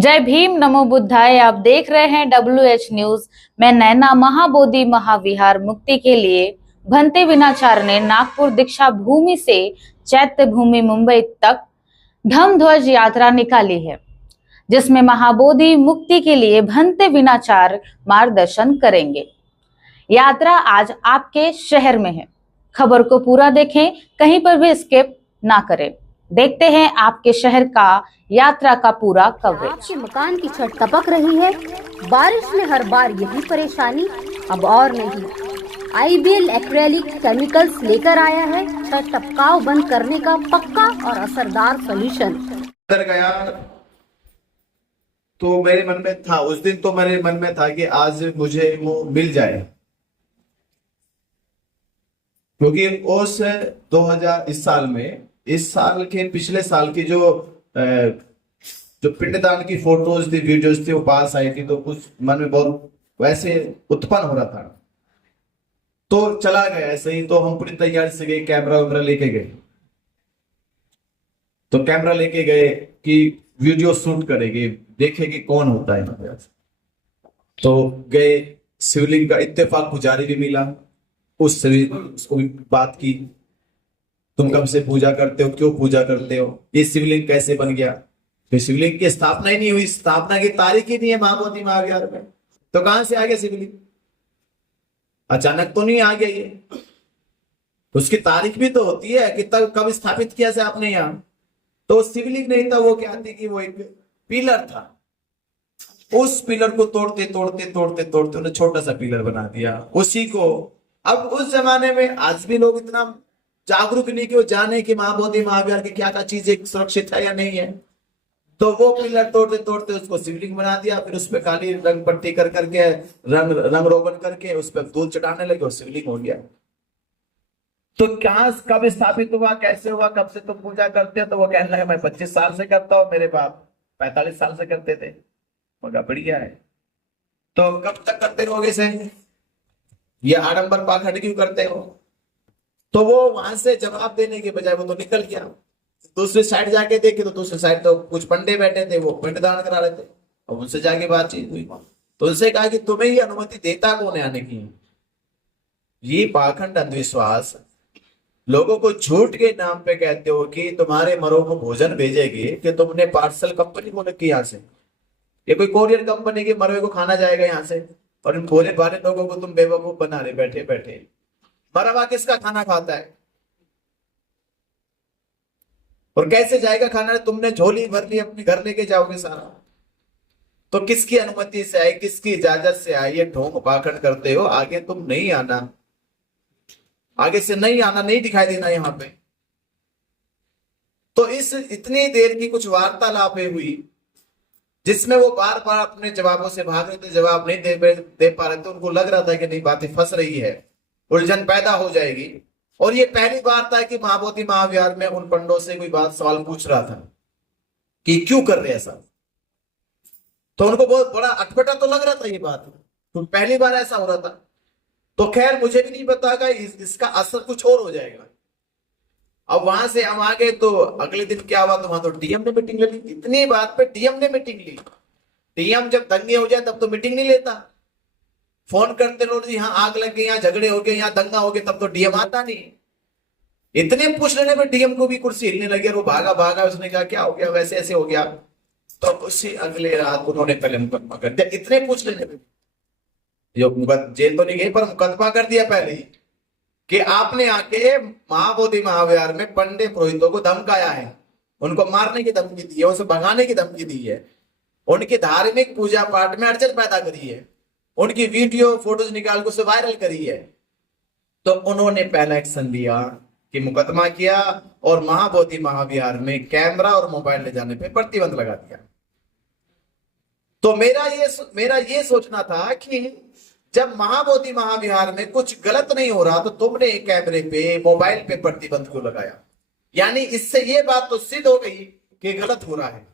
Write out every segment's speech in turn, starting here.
जय भीम, नमो बुद्धाय। आप देख रहे हैं WH न्यूज। मैं नैना। महाबोधि महाविहार मुक्ति के लिए भंते विनाचार ने नागपुर दीक्षा भूमि से चैत्य भूमि मुंबई तक धम्म ध्वज यात्रा निकाली है, जिसमें महाबोधि मुक्ति के लिए भंते विनाचार मार्गदर्शन करेंगे। यात्रा आज आपके शहर में है। खबर को पूरा देखें, कहीं पर भी स्किप ना करें। देखते हैं आपके शहर का यात्रा का पूरा कवरेज। आपके मकान की छत टपक रही है, बारिश में हर बार यही परेशानी। अब और नहीं, IBL एक्रेलिक केमिकल्स लेकर आया है छत टपकाव बंद करने का पक्का और असरदार सॉल्यूशन। अंदर गया तो मेरे मन में था, उस दिन तो मेरे मन में था कि आज मुझे वो मिल जाए, क्योंकि उस 2000 इस साल के पिछले साल की जो पिंडदान की फोटोज थी, वीडियोज थी, वो पास आई थी, तो कुछ मन में बहुत वैसे उत्पन्न हो रहा था। तो चला गया ऐसे ही। तो हम पूरी तैयारी से गए, कैमरा वैमरा लेके गए। तो कैमरा लेके गए कि वीडियो शूट करेंगे, देखेंगे कौन होता है यहाँ पे। तो गए, शिवलिंग का इत्तेफाक पुजारी भी मिला, उससे भी उसको भी बात की, तुम कब से पूजा करते हो, क्यों पूजा करते हो, ये शिवलिंग कैसे बन गया। तो शिवलिंग की स्थापना ही नहीं हुई, स्थापना की तारीख ही नहीं है महाबोधि महाविहार में, तो कहां से आ गया शिवलिंग? अचानक तो नहीं आ गया ये, उसकी तारीख भी तो होती है कि तब कब स्थापित किया से आपने यहाँ। तो शिवलिंग नहीं था, वो क्या थी कि वो एक पिलर था। उस पिलर को तोड़ते तोड़ते तोड़ते तोड़ते उन्हें छोटा सा पिलर बना दिया उसी को। अब उस जमाने में आज भी लोग इतना जागरूक नहीं कि वो जाने कि महाबोधि महाविहार की क्या क्या चीजें सुरक्षित है या नहीं है। तो वो पिलर तोड़ते तोड़ते उसको शिवलिंग बना दिया, फिर उस पर काली रंग पट्टी कर करके रंग रोगन करके उस पर दूध चढ़ाने लगे और शिवलिंग हो गया। तो क्या कब स्थापित हुआ, कैसे हुआ, कब से तुम पूजा करते हो? तो वो कहने लगा मैं 25 साल से करता हूँ, मेरे बाप 45 साल से करते थे। मगर बढ़िया है। तो कब तक करते रहोगे इसे? ये आडंबर पाखंड क्यों करते हो? तो वो वहां से जवाब देने के बजाय वो तो निकल गया। दूसरी साइड जाके देखे तो दूसरी साइड तो कुछ पंडे बैठे थे, वो पिंडदान करा रहे थे। और उनसे जाके बातचीत हुई तो उनसे कहा कि तुम्हें ये अनुमति देता कौन है आने की? ये पाखंड अंधविश्वास, लोगों को झूठ के नाम पे कहते हो कि तुम्हारे मरो को भोजन भेजेगी, कि तुमने पार्सल कंपनी को की यहाँ से, ये कोई कोरियर कंपनी के मरवे को खाना जाएगा यहाँ से, और इन भोले भाले लोगों को तुम बेवकूफ बना रहे बैठे बैठे। मरवा किसका खाना खाता है और कैसे जाएगा खाना? तुमने झोली भर ली, अपने घर लेके जाओगे सारा। तो किसकी अनुमति से आई, किसकी इजाजत से आई? ये ढोंग पाखंड करते हो। आगे तुम नहीं आना, आगे से नहीं आना, नहीं दिखाई देना यहाँ पे। तो इस इतनी देर की कुछ वार्तालाप हुई जिसमें वो बार बार अपने जवाबों से भाग रहे थे, जवाब नहीं दे पा रहे थे। उनको लग रहा था कि नहीं, बातें फंस रही है, उलझन पैदा हो जाएगी। और ये पहली बार था कि महाबोधि महाविहार में उन पंडों से कोई बात सवाल पूछ रहा था कि क्यों कर रहे ऐसा। तो उनको बहुत बड़ा अटपटा तो लग रहा था ये बात, तो पहली बार ऐसा हो रहा था। तो खैर मुझे भी नहीं पता था इसका असर कुछ और हो जाएगा। अब वहां से हम आ गए, तो अगले दिन क्या हुआ, तो वहां तो डीएम ने मीटिंग ले ली। इतनी बात पे डीएम ने मीटिंग ली। डीएम जब दंगे हो जाए तब तो मीटिंग नहीं लेता, फोन करते रहो जी यहाँ आग लग गई, यहाँ झगड़े हो गए, यहाँ दंगा हो गया, तब तो डीएम आता नहीं। इतने पूछ लेने पर डीएम को भी कुर्सी हिलने लगी, वो भागा भागा, उसने कहा क्या हो गया, वैसे ऐसे हो गया। तो उसी अगले रात उन्होंने पहले मुकदमा कर दिया। इतने पूछ लेने पर जो जेल तो नहीं गई, पर मुकदमा कर दिया पहले ही कि आपने आके महाबोधि महाविहार में पंडे पुरोहितों को धमकाया है, उनको मारने की धमकी दी है, उनसे भगाने की धमकी दी है, उनकी धार्मिक पूजा पाठ में अड़चन पैदा करी है, उनकी वीडियो फोटोज निकाल कर उसे वायरल करी है। तो उन्होंने पहला एक्शन लिया कि मुकदमा किया और महाबोधि महाविहार में कैमरा और मोबाइल ले जाने पर प्रतिबंध लगा दिया। तो मेरा ये सोचना था कि जब महाबोधि महाविहार में कुछ गलत नहीं हो रहा तो तुमने कैमरे पे मोबाइल पे प्रतिबंध क्यों लगाया? यानी इससे ये बात तो सिद्ध हो गई कि गलत हो रहा है,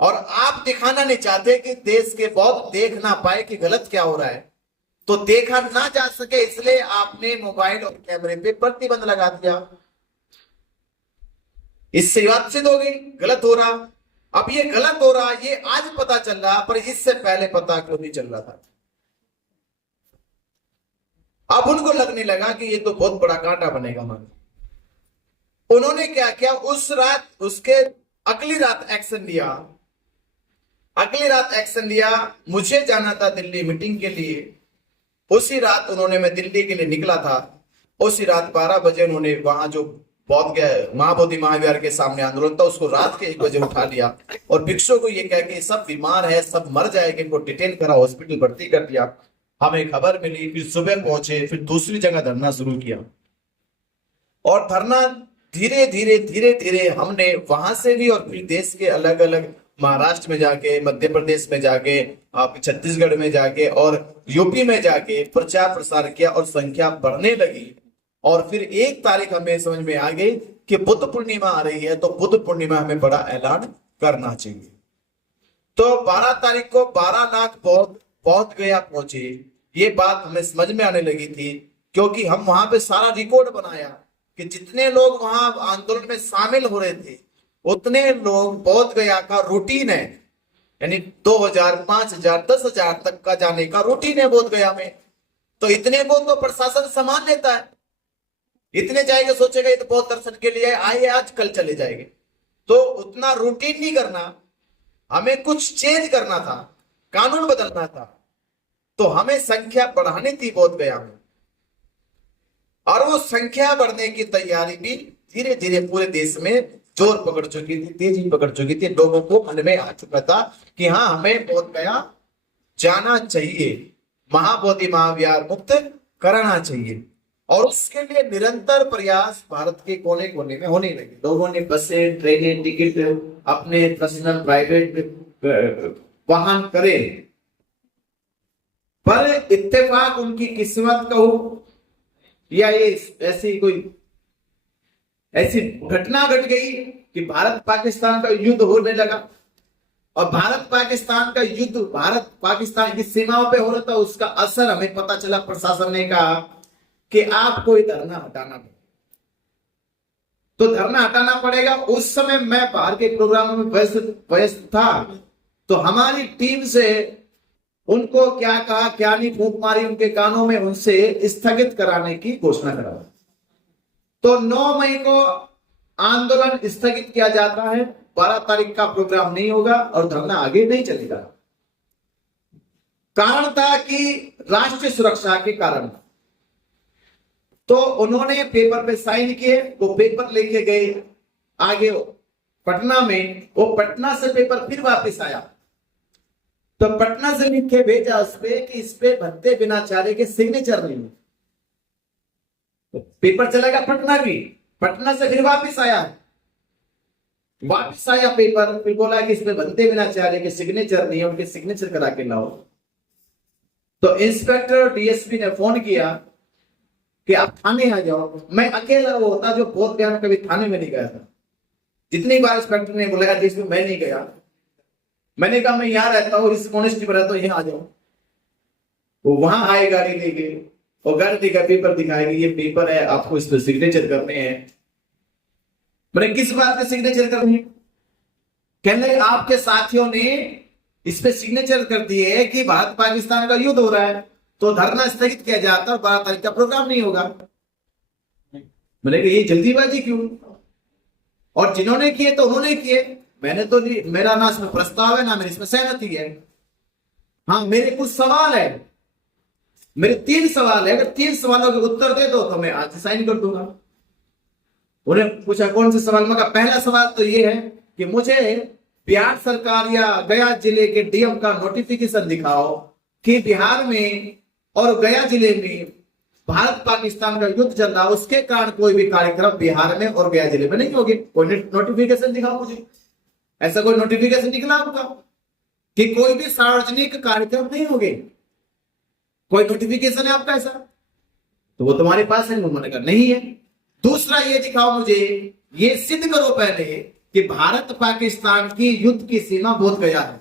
और आप दिखाना नहीं चाहते कि देश के बहुत देख ना पाए कि गलत क्या हो रहा है, तो देखा ना जा सके, इसलिए आपने मोबाइल और कैमरे पे प्रतिबंध लगा दिया। इससे बात सिद्ध हो गई गलत हो रहा। अब ये गलत हो रहा, ये आज पता चल रहा, पर इससे पहले पता क्यों नहीं चल रहा था? अब उनको लगने लगा कि ये तो बहुत बड़ा कांटा बनेगा हमारा। उन्होंने क्या किया, उस रात, उसके अगली रात एक्शन लिया। अगली रात एक्शन लिया, मुझे जाना था दिल्ली मीटिंग के लिए। उसी रात उन्होंने, मैं दिल्ली के लिए निकला था, उसी रात 12 बजे उन्होंने वहां जो बौद्ध गया महाबोधि महाविहार के सामने आंदोलन था, उसको रात के 1 बजे उठा लिया और भिक्षुओं को ये कह के सब बीमार है, सब मर जाएंगे, इनको डिटेन करा, हॉस्पिटल भर्ती कर दिया। हमें खबर मिली, फिर सुबह पहुंचे, फिर दूसरी जगह धरना शुरू किया और धरना धीरे धीरे धीरे धीरे हमने वहां से भी और फिर देश के अलग अलग, महाराष्ट्र में जाके, मध्य प्रदेश में जाके, आप छत्तीसगढ़ में जाके और यूपी में जाके प्रचार प्रसार किया और संख्या बढ़ने लगी। और फिर 1 तारीख हमें समझ में आ गई कि बुद्ध पूर्णिमा आ रही है, तो बुद्ध पूर्णिमा हमें बड़ा ऐलान करना चाहिए। तो 12 तारीख को 12 लाख बौद्ध गया पहुंचे। ये बात हमें समझ में आने लगी थी, क्योंकि हम वहां पे सारा रिकॉर्ड बनाया कि जितने लोग वहां आंदोलन में शामिल हो रहे थे, उतने लोग बौद्ध गया का रूटीन है, यानी 2000, 5000, 10,000 तक का जाने का रूटीन है बौद्ध गया में। तो इतने को तो प्रशासन सामान लेता है, इतने जाएंगे, सोचेगा ये तो बौद्ध दर्शन के लिए आए, आज कल चले जाएंगे। तो उतना रूटीन नहीं करना, हमें कुछ चेंज करना था, कानून बदलना था। तो हमें संख्या बढ़ानी थी बौद्ध गया में, और वो संख्या बढ़ने की तैयारी भी धीरे धीरे पूरे देश में जोर पकड़ चुकी थी, तेजी पकड़ चुकी थी। लोगों को मन में आ चुका था कि हाँ, हमें बौद्ध गया जाना चाहिए, महाबोधि महाविहार मुक्त कराना चाहिए। और उसके लिए निरंतर प्रयास भारत के कोने कोने में होने लगे। लोगों ने बसें, ट्रेनें, टिकट, अपने पर्सनल प्राइवेट वाहन करे, पर इत्तेफाक उनकी किस्मत कहूं या ये ऐसी कोई ऐसी घटना घट गई कि भारत पाकिस्तान का युद्ध होने लगा। और भारत पाकिस्तान का युद्ध भारत पाकिस्तान की सीमाओं पे हो रहा था, उसका असर हमें पता चला। प्रशासन ने कहा कि आपको ये धरना हटाना पड़ेगा, तो धरना हटाना पड़ेगा। उस समय मैं बाहर के प्रोग्रामों में व्यस्त था, तो हमारी टीम से उनको क्या कहा, क्या नहीं फूंक मारी उनके कानों में, उनसे स्थगित कराने की घोषणा करा। तो 9 मई को आंदोलन स्थगित किया जाता है, 12 तारीख का प्रोग्राम नहीं होगा और धरना आगे नहीं चलेगा। कारण था कि राष्ट्रीय सुरक्षा के कारण। तो उन्होंने पेपर पे साइन किए, वो पेपर लेके गए आगे पटना में, वो पटना से पेपर फिर वापस आया, तो पटना से लिख के भेजा उस पे कि इस पे भत्ते बिनाचार्य के सिग्नेचर नहीं। तो पेपर चलेगा पटना भी, पटना से फिर वापस आया पेपर, फिर बोला कि इसमें भत्ते बिनाचार्य के सिग्नेचर नहीं है, उनके सिग्नेचर करा के लाओ। तो इंस्पेक्टर डीएसपी ने फोन किया कि आप थाने आ जाओ। मैं अकेला वो होता जो बहुत गया, कभी थाने में नहीं गया था। जितनी बार इंस्पेक्टर ने बोला जिसमें मैं नहीं गया, मैंने कहा मैं यहाँ रहता हूँ, इस मोनेस्ट्री पर रहता हूँ, यहाँ आ जाओ। वो वहां आए, गाड़ी लेके, और गाड़ी लेकर पेपर दिखाएगी, ये पेपर है, आपको इस पर सिग्नेचर करने हैं। मैंने किस बात पे सिग्नेचर करनी है? कहने आपके साथियों ने इस पे सिग्नेचर कर दिए है कि भारत पाकिस्तान का युद्ध हो रहा है, तो धरना स्थगित किया जाता है और 12 तारीख का प्रोग्राम नहीं होगा। मैंने कहा ये जल्दीबाजी क्यों? और जिन्होंने किए तो उन्होंने किए, मैंने तो नहीं, मेरा ना इसमें प्रस्ताव है ना मेरी इसमें सहमति है। हाँ, मेरे कुछ सवाल है, मेरे 3 सवाल है, अगर 3 सवालों के उत्तर दे दो तो मैं आज साइन कर दूंगा। उन्हें पूछा कौन से सवाल? मगर पहला सवाल तो ये है कि मुझे बिहार सरकार या गया जिले के डीएम का नोटिफिकेशन दिखाओ कि बिहार में और गया जिले में भारत पाकिस्तान का युद्ध चल रहा है, उसके कारण कोई भी कार्यक्रम बिहार में और गया जिले में नहीं होगी। कोई नोटिफिकेशन दिखाओ मुझे, ऐसा कोई नोटिफिकेशन निकला आपका कि कोई भी सार्वजनिक कार्यक्रम नहीं होंगे? कोई नोटिफिकेशन है आपका ऐसा? तो वो तुम्हारे पास है, मैंने कहा नहीं है। दूसरा ये दिखाओ मुझे, ये सिद्ध करो पहले कि भारत पाकिस्तान की युद्ध की सीमा बोध गया है,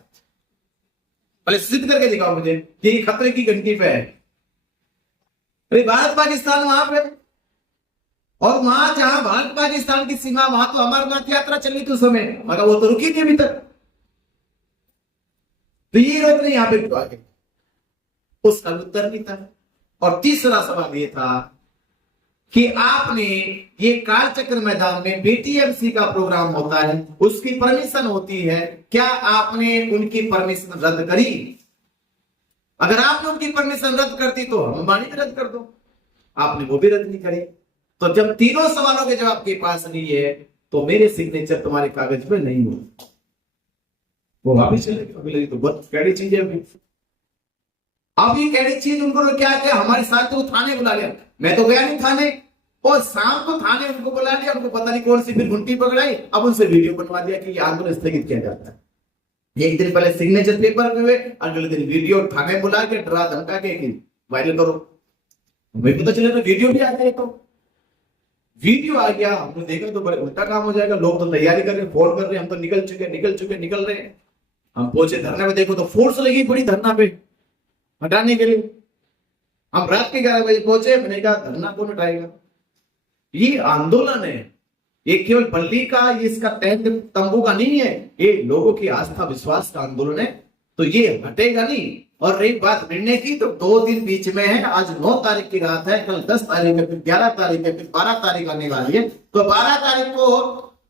पहले सिद्ध करके दिखाओ मुझे कि खतरे की घंटी पे है। अरे भारत पाकिस्तान वहां पे, और वहां जहां भारत पाकिस्तान की सीमा, वहां तो अमरनाथ यात्रा चली थी उस समय, मगर वो तो रुकी नहीं अभी तक। तो ये लोग ने यहां पे क्यों आ गए, उसका उत्तर नहीं था। और तीसरा सवाल ये था कि आपने ये कालचक्र मैदान में बीटीएमसी का प्रोग्राम होता है, उसकी परमिशन होती है, क्या आपने उनकी परमिशन रद्द करी? अगर आपने उनकी परमिशन रद्द कर दी तो अंबानी भी रद्द कर दो, आपने वो भी रद्द नहीं करी। तो जब तीनों सवालों के जवाब के पास नहीं है तो मेरे सिग्नेचर तुम्हारे कागज पे नहीं हो, वो वापिस चलेगी। तो बहुत कैडी चीज है अभी कैडी चीज उनको क्या क्या हमारे साथ तो थाने बुला लिया, मैं तो गया नहीं थाने, और शाम को थाने उनको बुला लिया, उनको पता नहीं कौन सी फिर घंटी पकड़ाई, अब उनसे वीडियो बनवा दिया कि आंदोलन स्थगित किया जाता है। एक दिन पहले सिग्नेचर पेपर में हुए, अगले दिन वीडियो थाने बुला के डरा धमका के वायरल करो। मुझे पता चले तो वीडियो भी आ गया, तो वीडियो आ गया, हमने देखा तो बड़े उल्टा काम हो जाएगा। लोग तो तैयारी कर रहे हैं, फोन कर रहे हैं, हम तो निकल रहे हैं। हम पहुंचे धरने में, देखो तो फोर्स लगी पड़ी धरना पे हटाने के लिए। हम रात के 11 बजे पहुंचे, मैंने कहा धरना कौन हटाएगा, ये आंदोलन है, ये केवल बल्ली का, ये इसका टेंट तंबू का नहीं है, ये लोगों की आस्था विश्वास का आंदोलन है, तो ये हटेगा नहीं। और रही बात निर्णय की, तो 2 दिन बीच में है, आज 9 तारीख की रात है, कल 10 तारीख है, फिर 11 तारीख है, फिर 12 तारीख आने वाली है। तो 12 तारीख को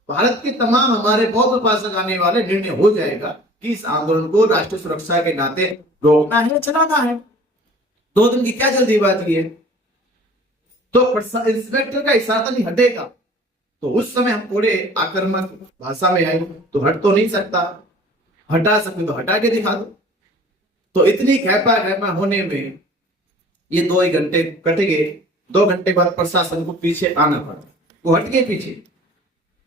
भारत के तमाम हमारे बौद्ध उपासक आने वाले, निर्णय हो जाएगा कि इस आंदोलन को राष्ट्रीय सुरक्षा के नाते रोकना है, चलाना है। 2 दिन की क्या जल्दीबाजी है? तो इंस्पेक्टर का इशारा नहीं हटेगा, तो उस समय हम थोड़े आक्रामक भाषा में आए, तो हट तो नहीं सकता, हटा सकते तो हटा के दिखा दो। तो इतनी खेपा होने में ये 2 घंटे कट गए। 2 घंटे बाद प्रशासन को पीछे आना पड़ा, वो हट गए पीछे,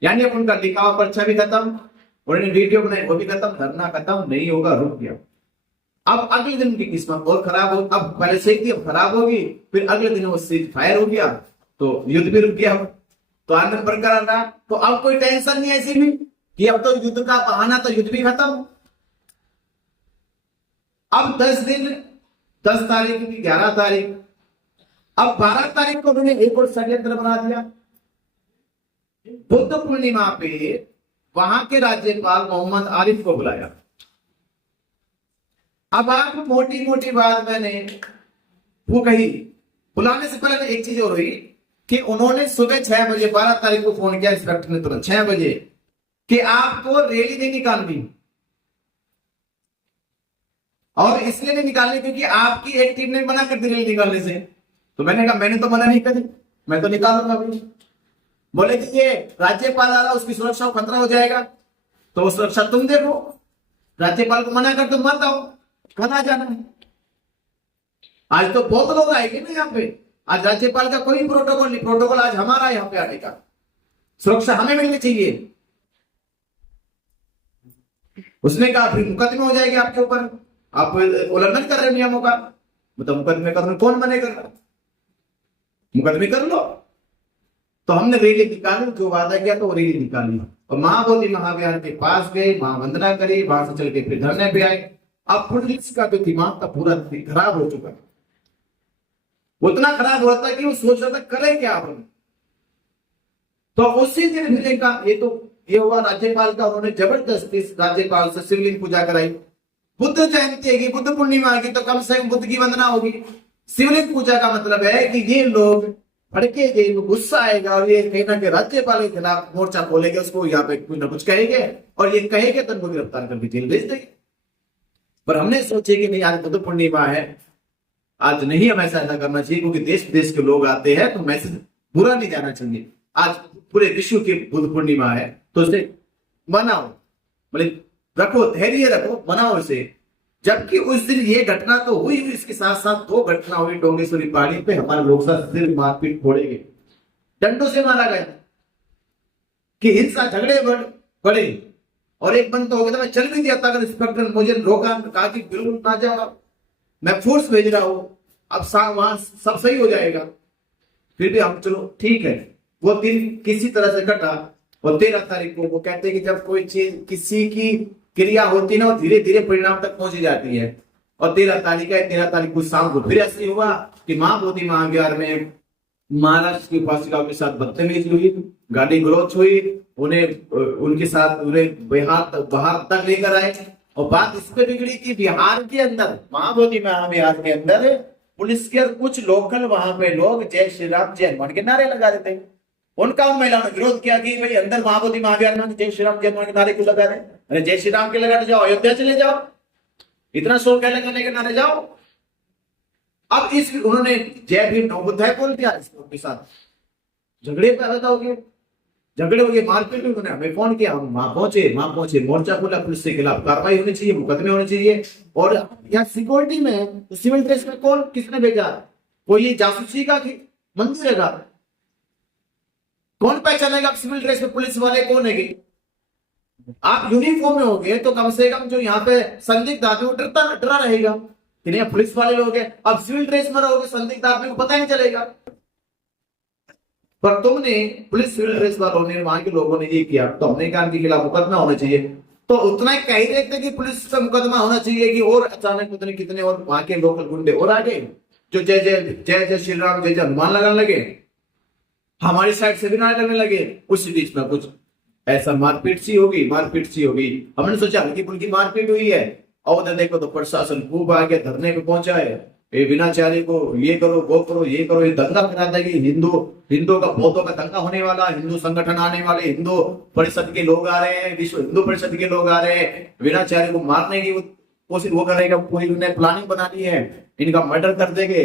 यानी अब उनका लिखा हुआ पर्चा भी खत्म, उन्होंने वीडियो बनाई वो भी खत्म, धरना खत्म नहीं होगा, रुक गया। अब अगले दिन की किस्मत और खराब हो, अब पहले से ही खराब होगी, फिर अगले दिन वो सीज फायर हो गया, तो युद्ध भी रुक गया, तो आंदोलन बरकरार रहा। तो अब कोई टेंशन नहीं ऐसी भी कि अब तो युद्ध का बहाना, तो युद्ध भी खत्म। अब 10 दिन, 10 तारीख की 11 तारीख, अब 12 तारीख को उन्होंने एक और षड्यंत्र बना दिया। बुद्ध पूर्णिमा पे वहां के राज्यपाल मोहम्मद आरिफ को बुलाया। अब आप मोटी मोटी बात मैंने वो कही, बुलाने से पहले एक चीज और हुई कि उन्होंने सुबह 6 बजे 12 तारीख को फोन किया इंस्पेक्टर ने तुरंत 6 बजे कि आपको रैली नहीं निकालनी, और इसलिए नहीं निकालनी क्योंकि आपकी एक टीम ने मना कर दी रैली निकालने से। तो मैंने कहा मैंने तो मना नहीं करी, मैं तो निकालूंगा अभी। बोले कि ये राज्यपाल आ रहा, उसकी सुरक्षा को खतरा हो जाएगा, तो वो सुरक्षा तुम देखो, राज्यपाल को मना कर तुम मत आओ, कहाँ जाना है। आज तो बहुत लोग आएंगे ना यहाँ पे, आज राज्यपाल का कोई प्रोटोकॉल नहीं, प्रोटोकॉल आज हमारा यहाँ पे आने का, सुरक्षा हमें मिलनी चाहिए। उसने कहा फिर मुकदमे हो जाएगी आपके ऊपर, आप उल्लंघन कर रहे हो नियमों का। मतलब मुकदमे करने कौन मने कर रहा, मुकदमे कर लो। तो हमने रैली निकाली, जो वादा किया तो रैली निकाली, और महाबोधि महाविहार के पास गए, वहां वंदना करी, वहां से चल के फिर धरने पे आए। अब पुलिस का जो दिमाग था पूरा खराब हो चुका, उतना खराब हो रहा था कि वो सोच रहा था करें क्या अपन। तो उसी दिन फिर ये हुआ राज्यपाल का, उन्होंने जबरदस्ती राज्यपाल से शिवलिंग पूजा कराई। बुद्ध जयंती है, बुद्ध पूर्णिमा की, तो कम से कम बुद्ध की वंदना होगी। शिवलिंग पूजा का मतलब है कि ये लोग भड़केंगे, गुस्सा आएगा, और ये कहीं ना कहीं राज्यपाल के खिलाफ मोर्चा खोलेंगे, उसको यहाँ पे कुछ ना कुछ कहेंगे, और ये कहेंगे तो उनको गिरफ्तार करके जेल भेज देंगे। पर हमने सोचे कि नहीं, आज बुद्ध पूर्णिमा है, आज नहीं हमें ऐसा करना चाहिए, क्योंकि देश विदेश के लोग आते हैं, तो मैसेज बुरा नहीं जाना चाहिए। आज पूरे विश्व की बुद्ध पूर्णिमा है, तो उसे मनाओ, मतलब रखो, धैर्य रखो, मनाओ इसे। जबकि उस दिन ये घटना तो हुई, इसके साथ साथ 2 घटना हुई डोंगेश्वरी पहाड़ी पे, हमारे लोग सिर्फ मारपीट फोड़े गए, डंडों से मारा गया, कि हिंसा झगड़े बढ़े, और एक बंद तो हो गया था, मैं चल भी दिया था, अगर इंस्पेक्टर मुझे रोका, कहा कि बिल्कुल ना जाओ, मैं फोर्स भेज रहा हूं, अब वहां सब सही हो जाएगा। फिर भी हम चलो ठीक है, वो दिन किसी तरह से कटा। और 13 तारीख को वो कहते हैं कि जब कोई चीज किसी की क्रिया होती है ना, वो धीरे धीरे परिणाम तक पहुंची जाती है। और 13 तारीख है, 13 तारीख को शाम को फिर ऐसे हुआ कि महाबोधि महाविहार में महाराष्ट्र की उपासिकाओं के साथ बदतमीजी हुई, गाली गलौच हुई, उन्हें उनके साथ उन्हें बाहर तक लेकर आए, और बात इस पे बिगड़ी कि बिहार के अंदर, महाबोधि महाविहार के अंदर पुलिस के कुछ लोकल वहां पे लोग जय श्री राम जय हनुमान के नारे लगा रहे थे। उनका उन महिलाओं ने विरोध किया कि भाई अंदर महाबोधि महाविहार में जय श्री राम जय हनुमान के नारे क्यों लगा रहे हैं? अरे जय श्री राम के लगाने जाओ, अयोध्या चले जाओ, इतना शोर क्या लगाने के नारे जाओ। अब इस उन्होंने जय भीम नौ बुद्धाय बोल दिया, इसके साथ झगड़े पैदा हो गए, झगड़े हो गए, मारपीट। उन्होंने हमें फोन किया, हम वहां पहुंचे, मोर्चा खोला, पुलिस के खिलाफ कार्रवाई होनी चाहिए, मुकदमे होने चाहिए। और यहाँ सिक्योरिटी में सिविल ड्रेस में कौन किसने भेजा? कोई ये जासूसी का मंदिर है? कौन पहचानेगा आप सिविल ड्रेस में पुलिस वाले कौन है? आप यूनिफॉर्म में होगे तो कम से कम जो यहाँ पे संदिग्ध आदमी वो डरा रहेगा कि नहीं पुलिस वाले लोग हैं। अब सिविल ड्रेस में रहोगे, संदिग्ध आदमी को पता ही नहीं चलेगा। पर तुमने पुलिस सिविल ड्रेस वालों ने, वहां के लोगों ने ये किया, तो हमने कहा इनके खिलाफ मुकदमा होना चाहिए। तो उतना ही कह रहे थे कि पुलिस का मुकदमा होना चाहिए कि और अचानक पता कितने और वहां के लोकल गुंडे और आ गए जो जय जय जय जय श्री राम जय जय हनुमान लगाने लगे, हमारी साइड से भी नारे लगने लगे। उस बीच में कुछ ऐसा मारपीट सी होगी। हमने सोचा हल्की फुल्की मारपीट हुई है, और उधर देखो तो प्रशासन खूब आगे धरने पे पहुंचा है, ये विनाचारी को ये करो वो करो ये करो। ये दंगा कराता है कि हिंदू का बौद्धों का दंगा होने वाला, हिंदू संगठन आने वाले, हिंदू परिषद के लोग आ रहे हैं, विश्व हिंदू परिषद के लोग आ रहे हैं, विनाचारी को मारने की कोशिश वो करेगा, पूरी उन्हें प्लानिंग बना ली है, इनका मर्डर कर देंगे।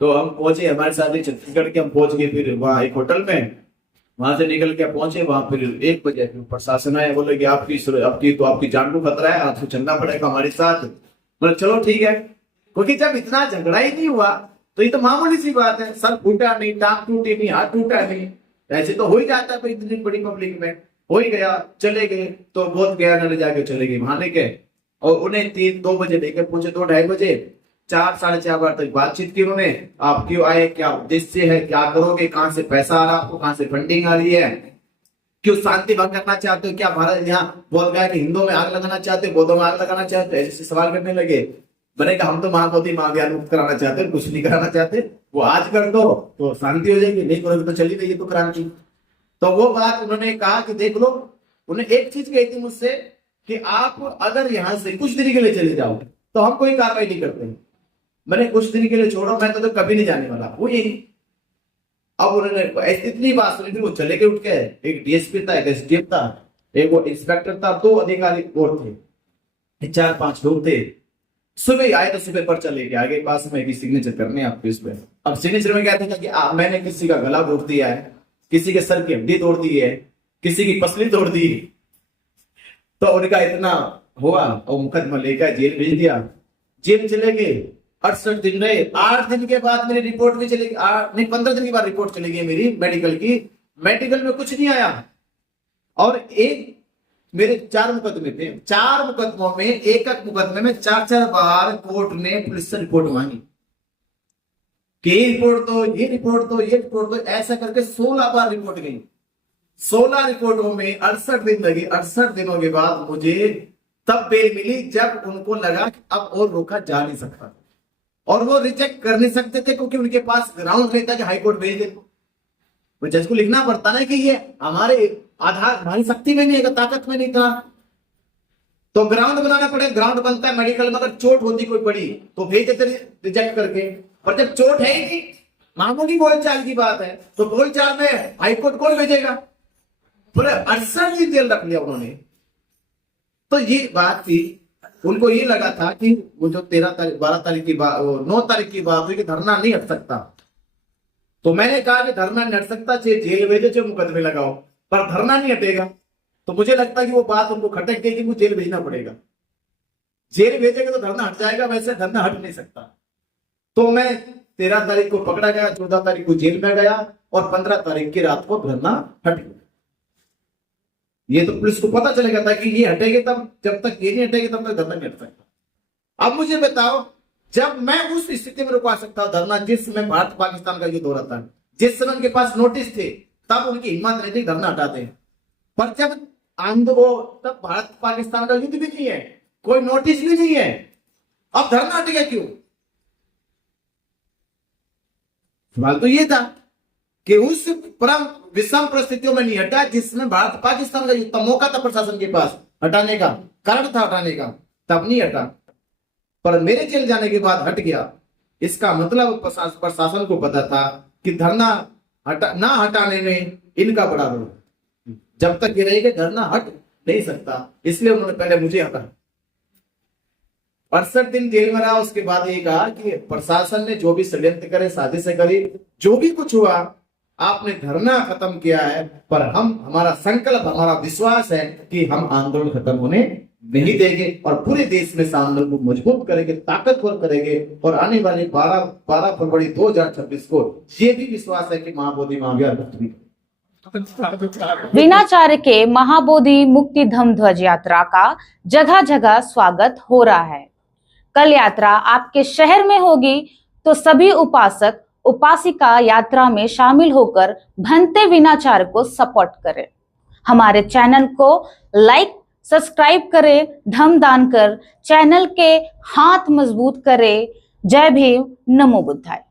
तो हम पहुंचे, हमारे साथ ही छत्तीसगढ़ के हम पहुंच गए, फिर वहां एक होटल में, वहां से निकल के पहुंचे वहां। फिर 1 बजे प्रशासन आया, बोले कि आपकी जान को खतरा है, आपको चलना पड़ेगा हमारे साथ। बोले चलो ठीक है, क्योंकि जब इतना झगड़ा ही नहीं हुआ तो ये तो मामूली सी बात है, सर फूटा नहीं, टांग टूटी नहीं, हाथ टूटा नहीं, ऐसे तो हो ही जाता है इतनी बड़ी पब्लिक में। हो ही गया, चले गए तो बहुत गया न ले जाके चले गए वहां लेके, और उन्हें 3-2 बजे लेके पहुंचे, 2-2:30 बजे, 4-4:30 बार तक बातचीत की उन्होंने। आप क्यों आए, क्या उद्देश्य है, क्या करोगे, कहां से पैसा आ रहा है आपको, कहां से फंडिंग आ रही है, क्यों शांति भंग करना चाहते हो, क्या भारत यहाँ बोल गया कि हिंदुओं में आग लगाना चाहते हो, बौद्धों में आग लगाना चाहते हो, ऐसे सवाल करने लगे। मैंने कहा हम तो महाबोधि महाविहार मुक्त कराना चाहते हैं, कुछ नहीं कराना चाहते, वो आज कर दो तो शांति हो जाएगी, नहीं करोगे तो चली गई तो क्रांति। तो वो बात उन्होंने कहा कि देख लो, उन्हें एक चीज कही थी मुझसे कि आप अगर यहाँ से कुछ दिन के लिए चले जाओ तो हम कोई कार्रवाई नहीं करते। मैंने कुछ दिन के लिए छोड़ो, मैं तो कभी नहीं जाने वाला, वो यही। अब उन्होंने इतनी बात सुनी थी, वो चले गए उठ के। एक डीएसपी था, एक एसडीएफ था, एक वो इंस्पेक्टर था, 2 अधिकारी और थे, 4-5 लोग थे। सुबह आए तो सुबह पर्चा लेके आगे पास में सिग्नेचर करने आपको इस पे। अब सिग्नेचर में क्या था कि मैंने किसी का गला घोट दिया है, किसी के सर की हड्डी तोड़ दी है, किसी की पसली तोड़ दी। तो उनका इतना हुआ और मुकदमा लेकर जेल भेज दिया। जेल चले गए, 68 दिन रहे। 8 दिन के बाद मेरी रिपोर्ट भी चली, नहीं 15 दिन के बाद रिपोर्ट चली गई मेरी मेडिकल की। मेडिकल में कुछ नहीं आया, और एक मेरे 4 मुकदमे थे, 4 मुकदमों में एक मुकदमे में 4-4 बार कोर्ट ने पुलिस से रिपोर्ट मांगी कि ये रिपोर्ट दो, ये रिपोर्ट दो, ये रिपोर्ट दो, ऐसा करके 16 बार रिपोर्ट गई। 16 रिपोर्टों में 68 दिन लगे। 68 दिनों के बाद मुझे तब बेल मिली जब उनको लगा कि अब और रोका जा नहीं सकता, और वो रिजेक्ट कर नहीं सकते थे क्योंकि उनके पास ग्राउंड नहीं था कि हाईकोर्ट भेज दे। वो जज को लिखना पड़ता ना कि ये हमारे आधार, हमारी शक्ति में नहीं है, ताकत में नहीं था, तो ग्राउंड बनाना पड़ेगा। ग्राउंड बनता है मेडिकल में, अगर चोट होती कोई बड़ी तो भेज देते रिजेक्ट करके, पर जब चोट है ही नहीं, मामूली बोलचाल की बात है, तो बोलचाल में हाईकोर्ट कौन भेजेगा? पूरे 68 दिन जेल रख लिया उन्होंने। तो ये बात थी, उनको ये लगा था कि वो जो 13 तारीख 12 तारीख की बात, 9 तारीख की बात हुई कि धरना नहीं हट सकता। तो मैंने कहा कि धरना नहीं हट सकता, चाहे जेल भेजो चाहे मुकदमे लगाओ, पर धरना नहीं हटेगा। तो मुझे लगता है कि वो बात उनको खटक गई कि मुझे जेल भेजना पड़ेगा। जेल भेजेगा तो धरना हट जाएगा, वैसे धरना हट नहीं सकता। तो मैं 13 तारीख को पकड़ा गया, 14 तारीख को जेल में गया, और 15 तारीख की रात को धरना हट गया। ये तो पुलिस को पता चलेगा था कि ये हटेगी तब, जब तक ये नहीं हटेगी तब तक धरना नहीं हट सकता। अब मुझे बताओ, जब मैं उस स्थिति में रुकवा सकता हूं धरना जिस समय भारत पाकिस्तान का युद्ध हो रहा था, जिस समय उनके पास नोटिस थे, तब उनकी हिम्मत नहीं थी धरना हटाते हैं। पर जब तब भारत पाकिस्तान का युद्ध भी नहीं है, कोई नोटिस भी नहीं है, अब धरना हटेगा क्यों? सवाल तो ये था कि उस परम विषम परिस्थितियों में नहीं हटा जिसमें भारत पाकिस्तान का युद्ध था। मौका था प्रशासन के पास हटाने का, कारण था हटाने का। तब नहीं हटा, पर मेरे जेल जाने के बाद हट गया। इसका मतलब प्रशासन को पता था कि धरना ना हटाने में इनका बड़ा रोल है। जब तक ये रहेगा धरना हट नहीं सकता, इसलिए उन्होंने पहले मुझे हटा। 68 दिन जेल में रहा। उसके बाद ये कहा कि प्रशासन ने जो भी षड्यंत्र करे, साजिशें करी, जो भी कुछ हुआ, आपने धरना खत्म किया है, पर हमारा संकल्प, हमारा विश्वास है कि हम आंदोलन खत्म होने नहीं देंगे और पूरे देश में इस आंदोलन को मजबूत करेंगे, ताकतवर करेंगे। और आने वाली 12 फरवरी 2026 को ये भी विश्वास है कि महाबोधि महाविहार मुक्त भी। विनाचार्य के महाबोधि मुक्ति धम्म ध्वज यात्रा का जगह जगह स्वागत हो रहा है। कल यात्रा आपके शहर में होगी, तो सभी उपासक उपासिका यात्रा में शामिल होकर भंते विनाचार्य को सपोर्ट करें। हमारे चैनल को लाइक सब्सक्राइब करें, धम्म दान कर चैनल के हाथ मजबूत करें। जय भीम, नमो बुद्धाय।